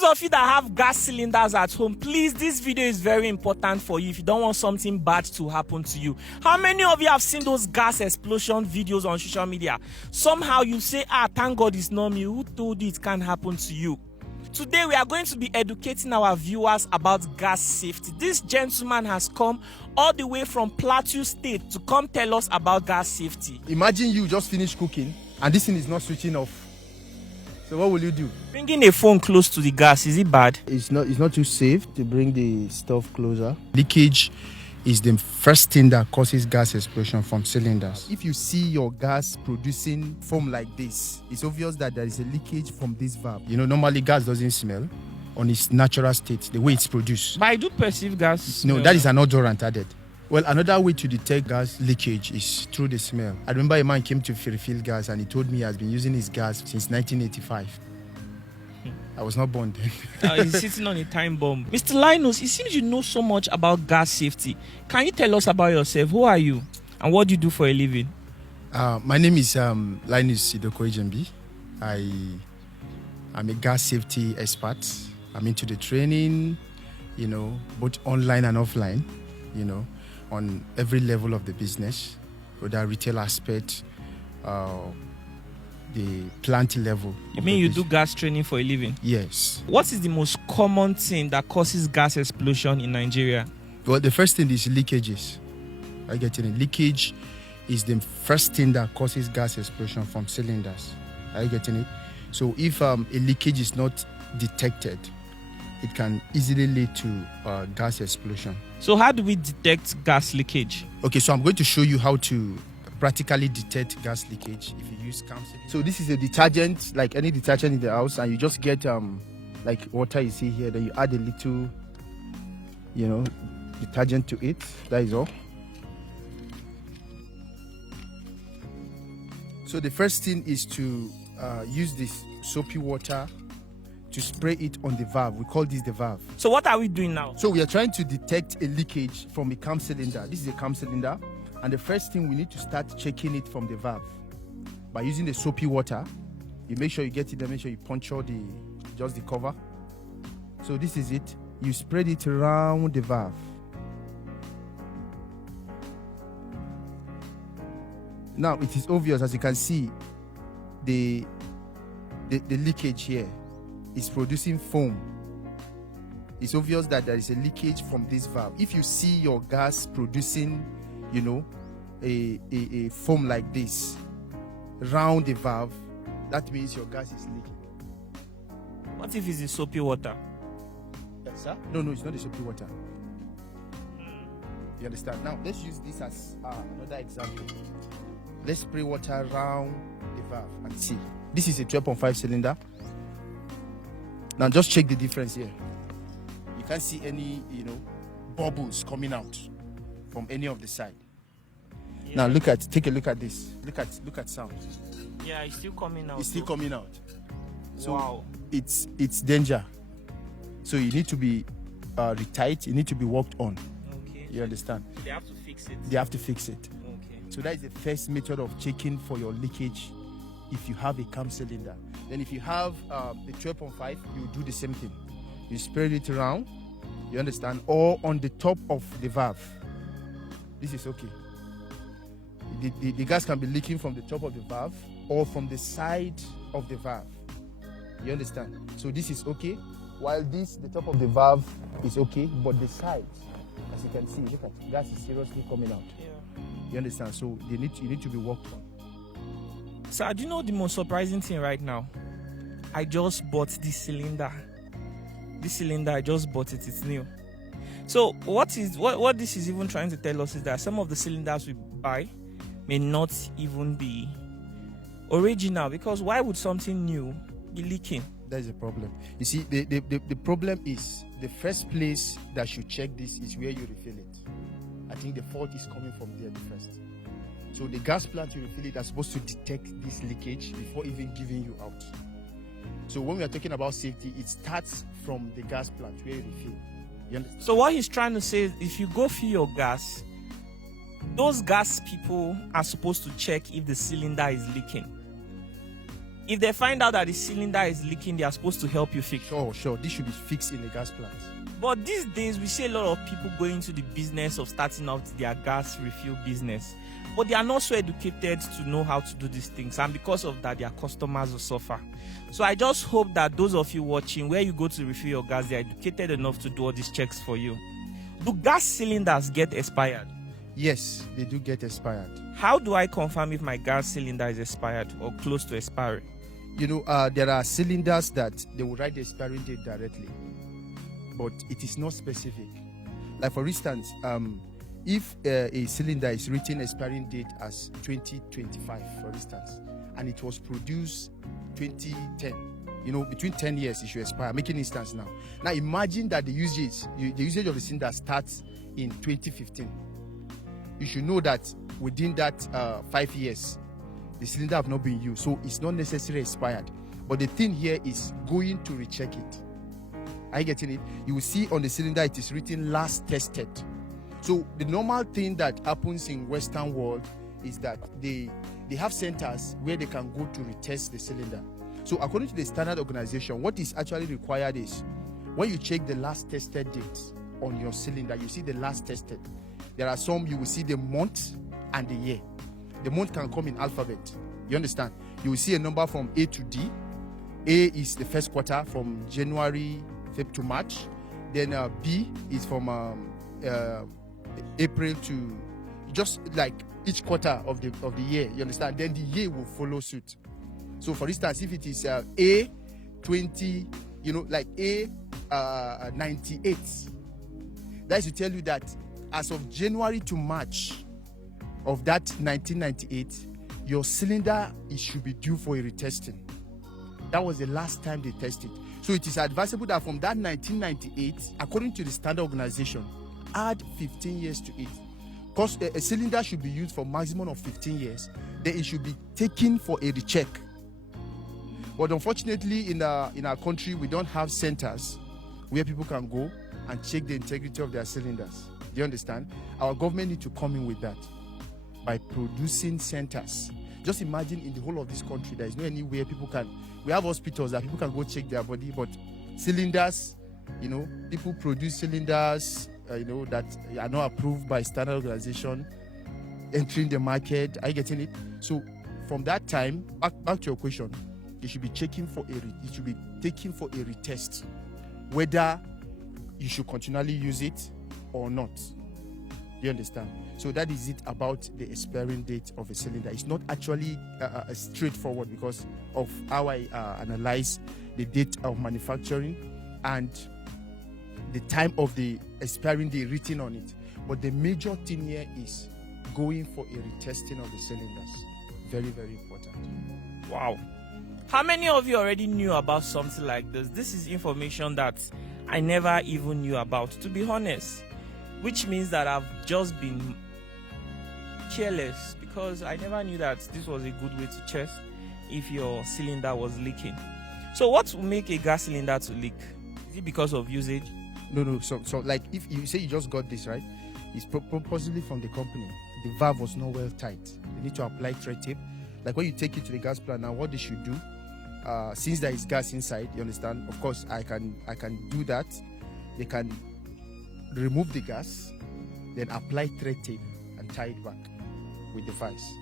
those of you that have gas cylinders at home, please, this video is very important for you if you don't want something bad to happen to you. How many of you have seen those gas explosion videos on social media? Somehow you say, thank God it's not me. Who told you it can't happen to you? Today we are going to be educating our viewers about gas safety. This gentleman has come all the way from Plateau State to come tell us about gas safety. Imagine you just finished cooking and this thing is not switching off. So what will you do? Bringing a phone close to the gas, is it bad? It's not too safe to bring the stuff closer. Leakage is the first thing that causes gas explosion from cylinders. If you see your gas producing foam like this, it's obvious that there is a leakage from this valve. You know, normally gas doesn't smell on its natural state, the way it's produced. But I do perceive gas smell. No, that is an odorant added. Well, another way to detect gas leakage is through the smell. I remember a man came to refill gas and he told me he has been using his gas since 1985. I was not born then. He's sitting on a time bomb. Mr. Linus, it seems you know so much about gas safety. Can you tell us about yourself? Who are you? And what do you do for a living? My name is Linus Idoko Ejembi. I'm a gas safety expert. I'm into the training, you know, both online and offline, you know, on every level of the business, whether retail aspect, the plant level. You mean you do gas training for a living? Yes. What is the most common thing that causes gas explosion in Nigeria? Well, the first thing is leakages. I get it. Leakage is the first thing that causes gas explosion from cylinders. Are you getting it? So if a leakage is not detected, it can easily lead to gas explosion. So how do we detect gas leakage? Okay, so I'm going to show you how to practically detect gas leakage if you use counseling. So this is a detergent, like any detergent in the house, and you just get like water you see here, then you add a little, you know, detergent to it. That is all. So the first thing is to use this soapy water to spray it on the valve. We call this the valve. So what are we doing now? So we are trying to detect a leakage from a cam cylinder. This is a cam cylinder. And the first thing, we need to start checking it from the valve. By using the soapy water, you make sure you get it there, make sure you puncture just the cover. So this is it. You spread it around the valve. Now it is obvious, as you can see, the leakage here is producing foam. It's obvious that there is a leakage from this valve. If you see your gas producing, you know, a foam like this round the valve, that means your gas is leaking. What if it's the soapy water? Sir? No, it's not the soapy water. You understand? Now let's use this as another example. Let's spray water around the valve and see. This is a 12.5 cylinder. Now just check the difference here. You can't see any, you know, bubbles coming out from any of the side. Yeah. Now take a look at this. Look at sound. Yeah, it's still coming out. It's still coming out. So wow. It's danger. So you need to be retight. You need to be worked on. Okay. You understand? They have to fix it. They have to fix it. Okay. So that is the first method of checking for your leakage if you have a cam cylinder. Then if you have the 12.5, you do the same thing. You spread it around. You understand? Or on the top of the valve. This is okay. The gas can be leaking from the top of the valve or from the side of the valve. You understand? So this is okay. While the top of the valve is okay, but the sides, as you can see, look at it, gas is seriously coming out. You understand? So you need to be worked on. Sir, do you know the most surprising thing right now? I just bought this cylinder. This cylinder, I just bought it. It's new. So what this is even trying to tell us is that some of the cylinders we buy may not even be original, because why would something new be leaking? That is a problem. You see, the problem is the first place that should check this is where you refill it. I think the fault is coming from there first. So the gas plant you refill it are supposed to detect this leakage before even giving you out. So when we are talking about safety, it starts from the gas plant where you refill. You understand? So what he's trying to say is, if you go fill your gas, those gas people are supposed to check if the cylinder is leaking. If they find out that the cylinder is leaking, they are supposed to help you fix it. Sure. This should be fixed in a gas plant. But these days, we see a lot of people going into the business of starting out their gas refill business. But they are not so educated to know how to do these things. And because of that, their customers will suffer. So I just hope that those of you watching, where you go to refill your gas, they are educated enough to do all these checks for you. Do gas cylinders get expired? Yes, they do get expired. How do I confirm if my gas cylinder is expired or close to expiry? There are cylinders that they will write the expiry date directly, but it is not specific. Like for instance, if a cylinder is written expiring date as 2025, for instance, and it was produced 2010, between 10 years it should expire. Making instance now. Now imagine that the usage of the cylinder starts in 2015. You should know that within that 5 years, the cylinder have not been used, so it's not necessarily expired. But the thing here is going to recheck it. Are you getting it? You will see on the cylinder it is written last tested. So the normal thing that happens in Western world is that they have centers where they can go to retest the cylinder. So according to the Standard Organization, what is actually required is when you check the last tested date on your cylinder, you see the last tested. There are some you will see the month and the year. The month can come in alphabet. You understand? You will see a number from A to D. A is the first quarter from January, Feb to March. Then B is from April to just like each quarter of the year. You understand? Then the year will follow suit. So for instance, if it is A20, like A98, that is to tell you that as of January to March of that 1998, your cylinder should be due for a retesting. That was the last time they tested. So it is advisable that from that 1998, according to the Standard Organization, add 15 years to it. Because a cylinder should be used for maximum of 15 years. Then it should be taken for a recheck. But unfortunately, in our country, we don't have centers where people can go and check the integrity of their cylinders. Do you understand? Our government need to come in with that by producing centers. Just imagine in the whole of this country, there is no anywhere people can. We have hospitals that people can go check their body, but cylinders, people produce cylinders, that are not approved by Standard Organization, entering the market. Are you getting it? So from that time, back to your question, you should be taken for a retest, whether you should continually use it or not. Do you understand? So that is it about the expiring date of a cylinder. It's not actually straightforward because of how I analyze the date of manufacturing and the time of the expiring date written on it. But the major thing here is going for a retesting of the cylinders. Very, very important. Wow. How many of you already knew about something like this? This is information that I never even knew about, to be honest. Which means that I've just been careless because I never knew that this was a good way to check if your cylinder was leaking. So what will make a gas cylinder to leak? Is it because of usage? No. So like if you say you just got this, right? It's possibly from the company. The valve was not well tight. You need to apply thread tape. Like when you take it to the gas plant now, what they should do, since there is gas inside, you understand? Of course, I can do that. They can remove the gas, then apply thread tape and tie it back with the vice.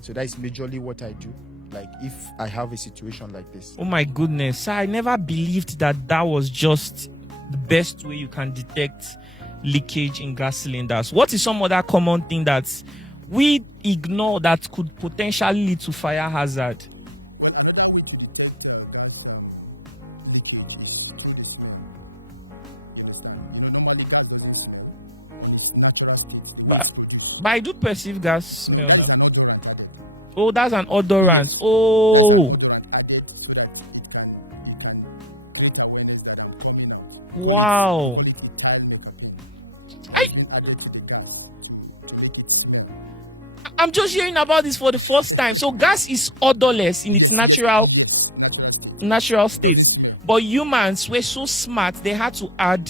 So that is majorly what I do, like if I have a situation like this. Oh my goodness, I never believed that was just the best way you can detect leakage in gas cylinders. What is some other common thing that we ignore that could potentially lead to fire hazard? Well, another way to detect gas leakage is through the smell. You understand? Normally gas doesn't smell on its natural state, the way it's produced. But I do perceive gas smell. No, that is an odorant added. Oh, that's an odorant. Yes. Oh, that's an odorant added so that it can create awareness that I'm coming out. We call it ethyl mercaptan. That has been added to the gas to make it smell. I'm just hearing about this for the first time. So gas is odorless in its natural natural state. Natural state. It doesn't smell. But humans were so smart, they had to add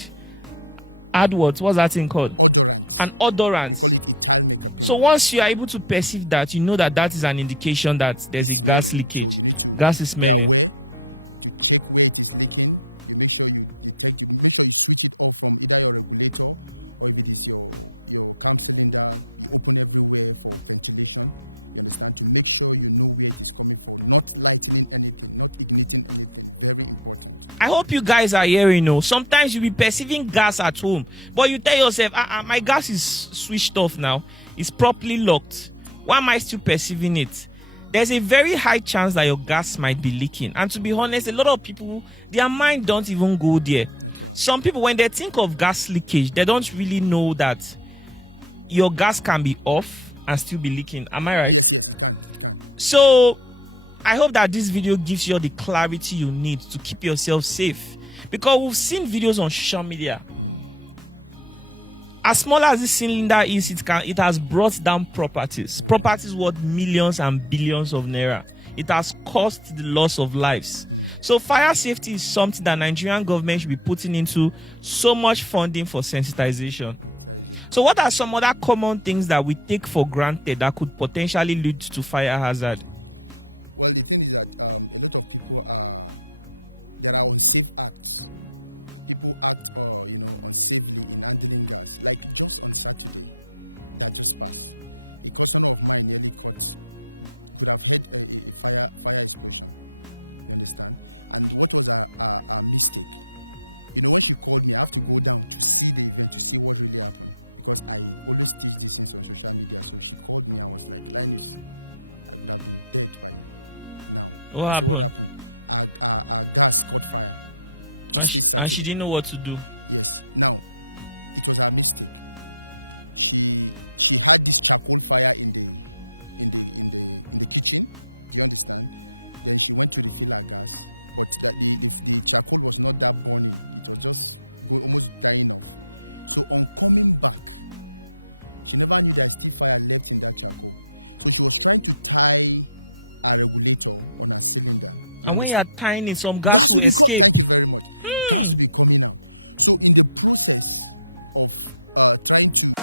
Add what? What's that thing called? Odorant. An odorant. We call it ethyl mercaptan. So once you are able to perceive that, you know that that is an indication that there's It's a gas smelling. leakage. So you need to gas is be smelling. aware to check where it is leaking. You make sure you make sure you switch it off from either your regulator, or if it is your cam cylinder, you open everywhere for ventilation. You understand? To make sure you know where it is coming from, not lightening anything, not igniting anything. Very important. I hope you guys are hearing. Sometimes you'll be perceiving gas at home, but you tell yourself, my gas is switched off now. It's properly locked. Why am I still perceiving it? There's a very high chance that your gas might be leaking. And to be honest, a lot of people, their mind don't even go there. At all. Some people, when they think of gas leakage, they don't really know that your gas can be off and still be leaking. Am I right? Yes, it can. It can. So I hope that this video gives you all the clarity you need to keep yourself safe, because we've seen videos on social media. As small as this cylinder is, it has brought down properties. Properties worth millions and billions of naira. It has caused the loss of lives. So fire safety is something that Nigerian government should be putting into so much funding for sensitization. So what are some other common things that we take for granted that could potentially lead to fire hazard? Well, the thing is that a lot of people there are unsafe acts. People act unsafely in handling gas. Like just on Saturday that just passed, a customer of mine nearly could have had a fire explosion. You understand? And what was a mistake? When she called me, I have to go down to see the event, to see what really happened, because I always teach these things on social media. So she called me. I was like, Linus, I could have been dead by now. What happened? Our gas caught fire just this Saturday. And she didn't know what to do. Yes. Now, it was her mistake. She had this charcoal fire in the kitchen. Do you understand? Then she went to refill her gas, but the charcoal was not that burning. It was just almost dying off. So on coming back, she never knew there's still fire left in that charcoal. So she was trying to tie a regulator on her cylinder. And when you're tying in some gas will be thank you very much. Gas will be coming out. So in the process of trying to